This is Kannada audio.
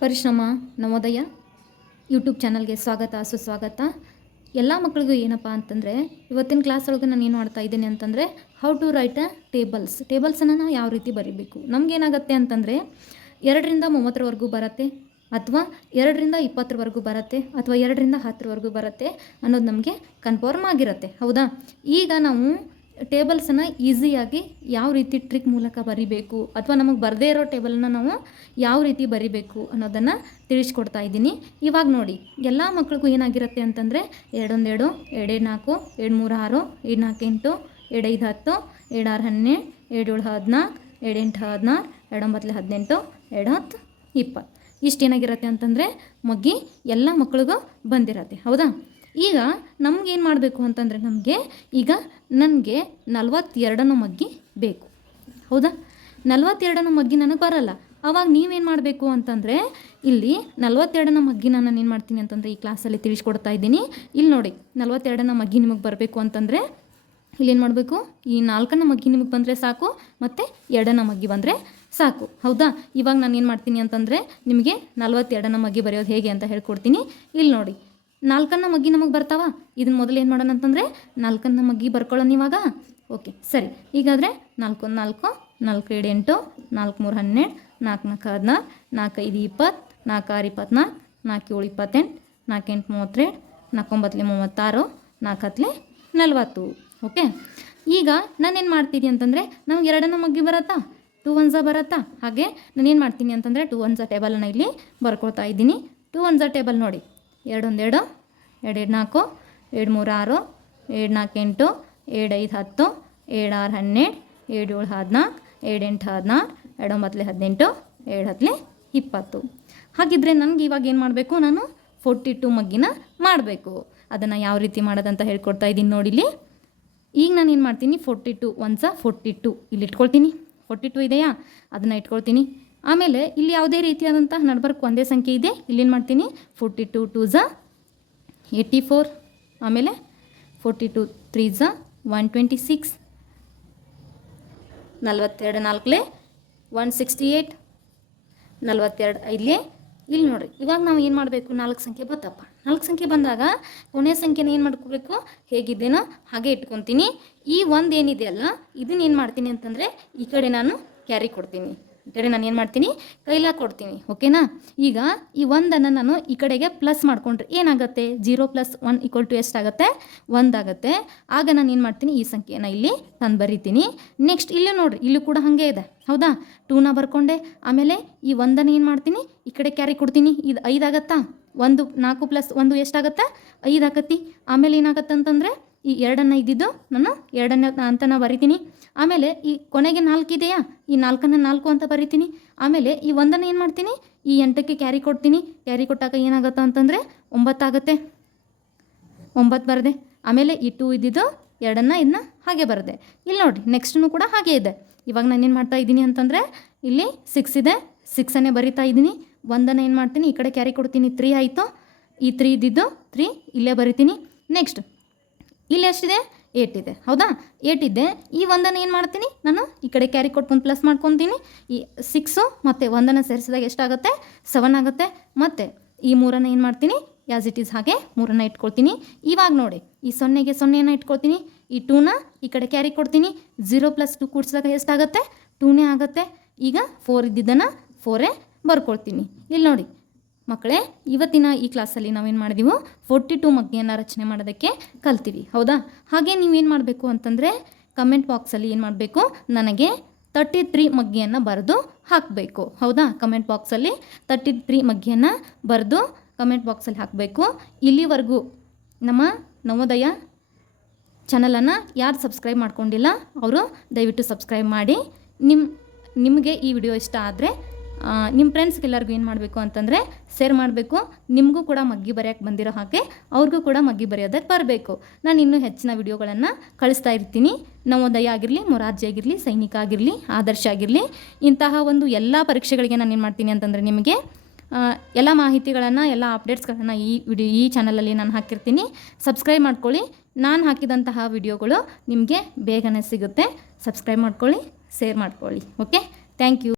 ಪರಿಶ್ರಮ ನವೋದಯ ಯೂಟ್ಯೂಬ್ ಚಾನಲ್ಗೆ ಸ್ವಾಗತ, ಸುಸ್ವಾಗತ. ಎಲ್ಲ ಮಕ್ಕಳಿಗೂ ಏನಪ್ಪ ಅಂತಂದರೆ, ಇವತ್ತಿನ ಕ್ಲಾಸ್ ಒಳಗೆ ನಾನು ಏನು ಮಾಡ್ತಾ ಇದ್ದೀನಿ ಅಂತಂದರೆ how to write a tables ಟೇಬಲ್ಸನ್ನು ನಾವು ಯಾವ ರೀತಿ ಬರೀಬೇಕು? ನಮಗೇನಾಗತ್ತೆ ಅಂತಂದರೆ, ಎರಡರಿಂದ ಮೂವತ್ತರವರೆಗೂ ಬರುತ್ತೆ, ಅಥವಾ ಎರಡರಿಂದ ಇಪ್ಪತ್ತರವರೆಗೂ ಬರುತ್ತೆ, ಅಥವಾ ಎರಡರಿಂದ ಹತ್ತರವರೆಗೂ ಬರುತ್ತೆ ಅನ್ನೋದು ನಮಗೆ ಕನ್ಫರ್ಮ್ ಆಗಿರುತ್ತೆ. ಹೌದಾ? ಈಗ ನಾವು ಟೇಬಲ್ಸನ್ನು ಈಸಿಯಾಗಿ ಯಾವ ರೀತಿ ಟ್ರಿಕ್ ಮೂಲಕ ಬರಿಬೇಕು ಅಥವಾ ನಮಗೆ ಬರದೇ ಇರೋ ಟೇಬಲನ್ನ ನಾವು ಯಾವ ರೀತಿ ಬರಿಬೇಕು ಅನ್ನೋದನ್ನು ತಿಳಿಸ್ಕೊಡ್ತಾ ಇದ್ದೀನಿ. ಇವಾಗ ನೋಡಿ, ಎಲ್ಲ ಮಕ್ಳಿಗೂ ಏನಾಗಿರುತ್ತೆ ಅಂತಂದರೆ ಎರಡೊಂದೆರಡು ಎರಡೆರಡು ನಾಲ್ಕು ಎರಡು ಮೂರು ಆರು ಎರಡು ನಾಲ್ಕು ಎಂಟು ಎರಡೈದು ಹತ್ತು ಎರಡು ಆರು ಹನ್ನೆರಡು ಎರಡೇಳು ಹದಿನಾಲ್ಕು ಎರಡು ಎಂಟು ಹದಿನಾರು ಎರಡು ಒಂಬತ್ತಲೆ ಹದಿನೆಂಟು ಎರಡು ಹತ್ತು ಇಪ್ಪತ್ತು. ಇಷ್ಟು ಏನಾಗಿರುತ್ತೆ ಅಂತಂದರೆ ಮಗ್ಗಿ ಎಲ್ಲ ಮಕ್ಳಿಗೂ ಬಂದಿರತ್ತೆ. ಹೌದಾ? ಈಗ ನಮ್ಗೇನು ಮಾಡಬೇಕು ಅಂತಂದರೆ ನಮಗೆ ಈಗ ನನಗೆ ನಲ್ವತ್ತೆರಡನ್ನು ಮಗ್ಗಿ ಬೇಕು. ಹೌದಾ? ನಲ್ವತ್ತೆರಡನ್ನು ಮಗ್ಗಿ ನನಗೆ ಬರಲ್ಲ. ಅವಾಗ ನೀವೇನು ಮಾಡಬೇಕು ಅಂತಂದರೆ ಇಲ್ಲಿ ನಲ್ವತ್ತೆರಡನ ಮಗ್ಗಿನ ನಾನು ಏನು ಮಾಡ್ತೀನಿ ಅಂತಂದರೆ ಈ ಕ್ಲಾಸಲ್ಲಿ ತಿಳಿಸ್ಕೊಡ್ತಾ ಇದ್ದೀನಿ. ಇಲ್ಲಿ ನೋಡಿ ನಲ್ವತ್ತೆರಡನ ಮಗ್ಗಿ ನಿಮಗೆ ಬರಬೇಕು ಅಂತಂದರೆ ಇಲ್ಲೇನು ಮಾಡಬೇಕು? ಈ ನಾಲ್ಕನ ಮಗ್ಗಿ ನಿಮಗೆ ಬಂದರೆ ಸಾಕು, ಮತ್ತು ಎರಡನ ಮಗ್ಗಿ ಬಂದರೆ ಸಾಕು. ಹೌದಾ? ಇವಾಗ ನಾನು ಏನು ಮಾಡ್ತೀನಿ ಅಂತಂದರೆ ನಿಮಗೆ ನಲ್ವತ್ತೆರಡನ ಮಗ್ಗಿ ಬರೆಯೋದು ಹೇಗೆ ಅಂತ ಹೇಳ್ಕೊಡ್ತೀನಿ. ಇಲ್ಲಿ ನೋಡಿ ನಾಲ್ಕನ್ನ ಮಗ್ಗಿ ನಮಗೆ ಬರ್ತಾವ? ಇದನ್ನ ಮೊದಲು ಏನು ಮಾಡೋಣ ಅಂತಂದರೆ, ನಾಲ್ಕನ್ನ ಮಗ್ಗಿ ಬರ್ಕೊಳ್ಳೋಣ ಇವಾಗ. ಓಕೆ, ಸರಿ. ಈಗಾದರೆ ನಾಲ್ಕು ನಾಲ್ಕು ನಾಲ್ಕು ಎರಡು ಎಂಟು, ನಾಲ್ಕು, ಮೂರು, ಹನ್ನೆರಡು ನಾಲ್ಕು ನಾಲ್ಕು ಹದಿನಾಲ್ಕು ನಾಲ್ಕು, ಐದು, ಇಪ್ಪತ್ತು, ನಾಲ್ಕು, ಆರು, ಇಪ್ಪತ್ನಾಲ್ಕು, ನಾಲ್ಕು, ಏಳು, ಇಪ್ಪತ್ತೆಂಟು, ನಾಲ್ಕು, ಎಂಟು, ಮೂವತ್ತೆರಡು ನಾಲ್ಕೊಂಬತ್ತಲೆ ಮೂವತ್ತಾರು, ನಾಲ್ಕು, ಹತ್ತಲೆ ನಲ್ವತ್ತು. ಓಕೆ? ಈಗ ನಾನೇನು ಮಾಡ್ತೀನಿ ಅಂತಂದರೆ, ನಮ್ಗೆ ಎರಡನ್ನ ಮಗ್ಗಿ ಬರತ್ತಾ? ಟೂ ಒನ್ಸ ಬರತ್ತಾ? ಹಾಗೆ ನಾನೇನು ಮಾಡ್ತೀನಿ ಅಂತಂದರೆ, ಟೂ ಒನ್ಸ ಟೇಬಲನ್ನು ಇಲ್ಲಿ ಬರ್ಕೊಳ್ತಾ ಇದ್ದೀನಿ. ಟೂ ಒನ್ಸ ಟೇಬಲ್ ನೋಡಿ. ಎರಡೊಂದೆರಡು ಎರಡೆರಡು ನಾಲ್ಕು ಎರಡು ಮೂರು ಆರು ಎರಡು ನಾಲ್ಕು ಎಂಟು ಎರಡು ಐದು ಹತ್ತು ಏಳು ಆರು ಹನ್ನೆರಡು ಎರಡು ಏಳು ಹದಿನಾಲ್ಕು ಎರಡು ಎಂಟು ಹದಿನಾರು ಎರಡು ಒಂಬತ್ತಲೆ ಹದಿನೆಂಟು ಎರಡು ಹತ್ತಲೆ ಇಪ್ಪತ್ತು. ಹಾಗಿದ್ರೆ ನನಗೆ ಇವಾಗ ಏನು ಮಾಡಬೇಕು? ನಾನು ಫೋರ್ಟಿ ಟು ಮಗ್ಗಿನ ಮಾಡಬೇಕು. ಅದನ್ನು ಯಾವ ರೀತಿ ಮಾಡೋದಂತ ಹೇಳ್ಕೊಡ್ತಾ ಇದ್ದೀನಿ ನೋಡಿಲಿ ಈಗ ನಾನು ಏನು ಮಾಡ್ತೀನಿ? Forty two, once forty two ಇಲ್ಲಿ ಇಟ್ಕೊಳ್ತೀನಿ ಫೋರ್ಟಿ ಟು ಇದೆಯಾ? ಅದನ್ನು ಇಟ್ಕೊಳ್ತೀನಿ. ಆಮೇಲೆ ಇಲ್ಲಿ ಯಾವುದೇ ರೀತಿಯಾದಂಥ ನಡ್ಬರ್ಕ್ ಒಂದೇ ಸಂಖ್ಯೆ ಇದೆ. ಇಲ್ಲೇನು ಮಾಡ್ತೀನಿ? Forty two two ಝ eighty four ಆಮೇಲೆ forty two three ಝ one twenty six ನಲ್ವತ್ತೆರಡು ನಾಲ್ಕಲೆ ಒನ್ ಸಿಕ್ಸ್ಟಿ ಏಯ್ಟ್ ನಲ್ವತ್ತೆರಡು ಐದಲೇ. ಇಲ್ಲಿ ನೋಡಿರಿ, ಇವಾಗ ನಾವು ಏನು ಮಾಡಬೇಕು? ನಾಲ್ಕು ಸಂಖ್ಯೆ ಬತ್ತಪ್ಪ. ನಾಲ್ಕು ಸಂಖ್ಯೆ ಬಂದಾಗ ಕೊನೆಯ ಸಂಖ್ಯೆನ ಏನು ಮಾಡ್ಕೋಬೇಕು? ಹೇಗಿದ್ದೇನೋ ಹಾಗೆ ಇಟ್ಕೊತೀನಿ. ಈ ಒಂದು ಏನಿದೆಯಲ್ಲ ಇದನ್ನ ಏನು ಮಾಡ್ತೀನಿ ಅಂತಂದರೆ ಈ ಕಡೆ ನಾನು ಕ್ಯಾರಿ ಕೊಡ್ತೀನಿ. ಕಡೆ ನಾನು ಏನು ಮಾಡ್ತೀನಿ? ಕೈಲಾ ಕೊಡ್ತೀನಿ, ಓಕೆನಾ? ಈಗ ಈ ಒಂದನ್ನು ನಾನು ಈ ಕಡೆಗೆ ಪ್ಲಸ್ ಮಾಡ್ಕೊಂಡ್ರೆ ಏನಾಗುತ್ತೆ? Zero plus one equal to ಎಷ್ಟಾಗುತ್ತೆ? ಒಂದಾಗುತ್ತೆ. ಆಗ ನಾನು ಏನು ಮಾಡ್ತೀನಿ? ಈ ಸಂಖ್ಯೆನ ಇಲ್ಲಿ ನಾನು ಬರಿತೀನಿ. ನೆಕ್ಸ್ಟ್ ಇಲ್ಲಿ ನೋಡ್ರಿ, ಇಲ್ಲೂ ಕೂಡ ಹಾಗೆ ಇದೆ. ಹೌದಾ? ಟೂನ ಬರ್ಕೊಂಡೆ. ಆಮೇಲೆ ಈ ಒಂದನ್ನು ಏನು ಮಾಡ್ತೀನಿ? ಈ ಕಡೆ ಕ್ಯಾರಿ ಕೊಡ್ತೀನಿ. ಇದು ಐದಾಗತ್ತಾ ಒಂದು ನಾಲ್ಕು ಪ್ಲಸ್ ಒಂದು ಎಷ್ಟಾಗತ್ತೆ? ಐದು ಆಕತಿ ಆಮೇಲೆ ಏನಾಗತ್ತೆ ಅಂತಂದರೆ ಈ ಎರಡನ್ನು ಇದ್ದಿದ್ದು ನಾನು ಎರಡನ್ನ ಅಂತ ನಾನು ಬರಿತೀನಿ. ಆಮೇಲೆ ಈ ಕೊನೆಗೆ ನಾಲ್ಕು ಇದೆಯಾ? ಈ ನಾಲ್ಕನ್ನು ನಾಲ್ಕು ಅಂತ ಬರಿತೀನಿ. ಆಮೇಲೆ ಈ ಒಂದನ್ನು ಏನು ಮಾಡ್ತೀನಿ? ಈ ಎಂಟಕ್ಕೆ ಕ್ಯಾರಿ ಕೊಡ್ತೀನಿ. ಕ್ಯಾರಿ ಕೊಟ್ಟಾಗ ಏನಾಗುತ್ತೆ ಅಂತಂದರೆ ಒಂಬತ್ತಾಗುತ್ತೆ ಒಂಬತ್ತು ಬರದೆ. ಆಮೇಲೆ ಈ ಟೂ ಇದ್ದಿದ್ದು ಎರಡನ್ನ ಇದನ್ನ ಹಾಗೆ ಬರದೆ. ಇಲ್ಲಿ ನೋಡಿ ನೆಕ್ಸ್ಟ್ನು ಕೂಡ ಹಾಗೆ ಇದೆ. ಇವಾಗ ನಾನೇನು ಮಾಡ್ತಾ ಇದ್ದೀನಿ ಅಂತಂದರೆ ಇಲ್ಲಿ ಸಿಕ್ಸ್ ಇದೆ. ಸಿಕ್ಸನ್ನೇ ಬರಿತಾ ಇದ್ದೀನಿ. ಒಂದನ್ನು ಏನು ಮಾಡ್ತೀನಿ? ಈ ಕಡೆ ಕ್ಯಾರಿ ಕೊಡ್ತೀನಿ. ತ್ರೀ ಆಯಿತು. ಈ ತ್ರೀ ಇದ್ದಿದ್ದು ತ್ರೀ ಇಲ್ಲೇ ಬರಿತೀನಿ. ನೆಕ್ಸ್ಟ್ ಇಲ್ಲಿ ಎಷ್ಟಿದೆ? ಇದೆ. ಹೌದಾ? ಏಟ್ ಇದೆ. ಈ ಒಂದನ್ನು ಏನು ಮಾಡ್ತೀನಿ? ನಾನು ಈ ಕಡೆ ಕ್ಯಾರಿ ಕೊಟ್ಕೊಂಡು ಪ್ಲಸ್ ಮಾಡ್ಕೊತೀನಿ. ಈ ಸಿಕ್ಸು ಮತ್ತು ಒಂದನ್ನು ಸೇರಿಸಿದಾಗ ಎಷ್ಟಾಗುತ್ತೆ? ಸೆವೆನ್ ಆಗುತ್ತೆ. ಮತ್ತು ಈ ಮೂರನ್ನು ಏನು ಮಾಡ್ತೀನಿ? ಯಾಸ್ ಇಟ್ ಈಸ್ ಹಾಗೆ ಮೂರನ್ನು ಇಟ್ಕೊಳ್ತೀನಿ. ಇವಾಗ ನೋಡಿ, ಈ ಸೊನ್ನೆಗೆ ಸೊನ್ನೆಯನ್ನು ಇಟ್ಕೊಳ್ತೀನಿ. ಈ ಟೂನ ಈ ಕಡೆ ಕ್ಯಾರಿ ಕೊಡ್ತೀನಿ. ಜೀರೋ ಪ್ಲಸ್ ಟು ಕೂಡಿಸಿದಾಗ ಎಷ್ಟಾಗುತ್ತೆ? ಟೂನೇ ಆಗುತ್ತೆ. ಈಗ ಫೋರ್ ಇದ್ದಿದ್ದನ್ನು ಫೋರೇ ಬರ್ಕೊಳ್ತೀನಿ. ಇಲ್ಲಿ ನೋಡಿ ಮಕ್ಕಳೇ, ಇವತ್ತಿನ ಈ ಕ್ಲಾಸಲ್ಲಿ ನಾವೇನು ಮಾಡಿದೀವೋ ಫೋರ್ಟಿ ಟು ಮಗ್ಗಿಯನ್ನು ರಚನೆ ಮಾಡೋದಕ್ಕೆ ಕಲ್ತೀವಿ, ಹೌದಾ? ಹಾಗೆ ನೀವೇನು ಮಾಡಬೇಕು ಅಂತಂದರೆ ಕಮೆಂಟ್ ಬಾಕ್ಸಲ್ಲಿ ಏನು ಮಾಡಬೇಕು? ನನಗೆ ತರ್ಟಿ ತ್ರೀ ಮಗ್ಗಿಯನ್ನು ಬರೆದು ಹಾಕಬೇಕು, ಹೌದಾ? ಕಮೆಂಟ್ ಬಾಕ್ಸಲ್ಲಿ ತರ್ಟಿ ತ್ರೀ ಮಗ್ಗಿಯನ್ನು ಬರೆದು ಕಮೆಂಟ್ ಬಾಕ್ಸಲ್ಲಿ ಹಾಕಬೇಕು. ಇಲ್ಲಿವರೆಗೂ ನಮ್ಮ ನವೋದಯ ಚಾನಲನ್ನು ಯಾರು ಸಬ್ಸ್ಕ್ರೈಬ್ ಮಾಡ್ಕೊಂಡಿಲ್ಲ, ಅವರು ದಯವಿಟ್ಟು ಸಬ್ಸ್ಕ್ರೈಬ್ ಮಾಡಿ. ನಿಮ್ಮ ನಿಮಗೆ ಈ ವಿಡಿಯೋ ಇಷ್ಟ ಆದರೆ ನಿಮ್ಮ ಫ್ರೆಂಡ್ಸ್ಗೆಲ್ಲರಿಗೂ ಏನು ಮಾಡಬೇಕು ಅಂತಂದರೆ ಶೇರ್ ಮಾಡಬೇಕು. ನಿಮಗೂ ಕೂಡ ಮಗ್ಗಿ ಬರೆಯೋಕ್ಕೆ ಬಂದಿರೋ ಹಾಗೆ ಅವ್ರಿಗೂ ಕೂಡ ಮಗ್ಗಿ ಬರೆಯೋದಕ್ಕೆ ಬರಬೇಕು. ನಾನು ಇನ್ನೂ ಹೆಚ್ಚಿನ ವಿಡಿಯೋಗಳನ್ನು ಕಳಿಸ್ತಾ ಇರ್ತೀನಿ. ನವೋದಯ ಆಗಿರಲಿ, ಮೊರಾರ್ಜಿ ಆಗಿರಲಿ, ಸೈನಿಕ ಆಗಿರಲಿ, ಆದರ್ಶ ಆಗಿರಲಿ, ಇಂತಹ ಒಂದು ಎಲ್ಲ ಪರೀಕ್ಷೆಗಳಿಗೆ ನಾನು ಏನು ಮಾಡ್ತೀನಿ ಅಂತಂದರೆ ನಿಮಗೆ ಎಲ್ಲ ಮಾಹಿತಿಗಳನ್ನು, ಎಲ್ಲ ಅಪ್ಡೇಟ್ಸ್ಗಳನ್ನು ಈ ವಿಡಿಯೋ ಈ ಚಾನಲಲ್ಲಿ ನಾನು ಹಾಕಿರ್ತೀನಿ. ಸಬ್ಸ್ಕ್ರೈಬ್ ಮಾಡ್ಕೊಳ್ಳಿ. ನಾನು ಹಾಕಿದಂತಹ ವಿಡಿಯೋಗಳು ನಿಮಗೆ ಬೇಗನೆ ಸಿಗುತ್ತೆ. ಸಬ್ಸ್ಕ್ರೈಬ್ ಮಾಡ್ಕೊಳ್ಳಿ ಶೇರ್ ಮಾಡ್ಕೊಳ್ಳಿ. Okay thank you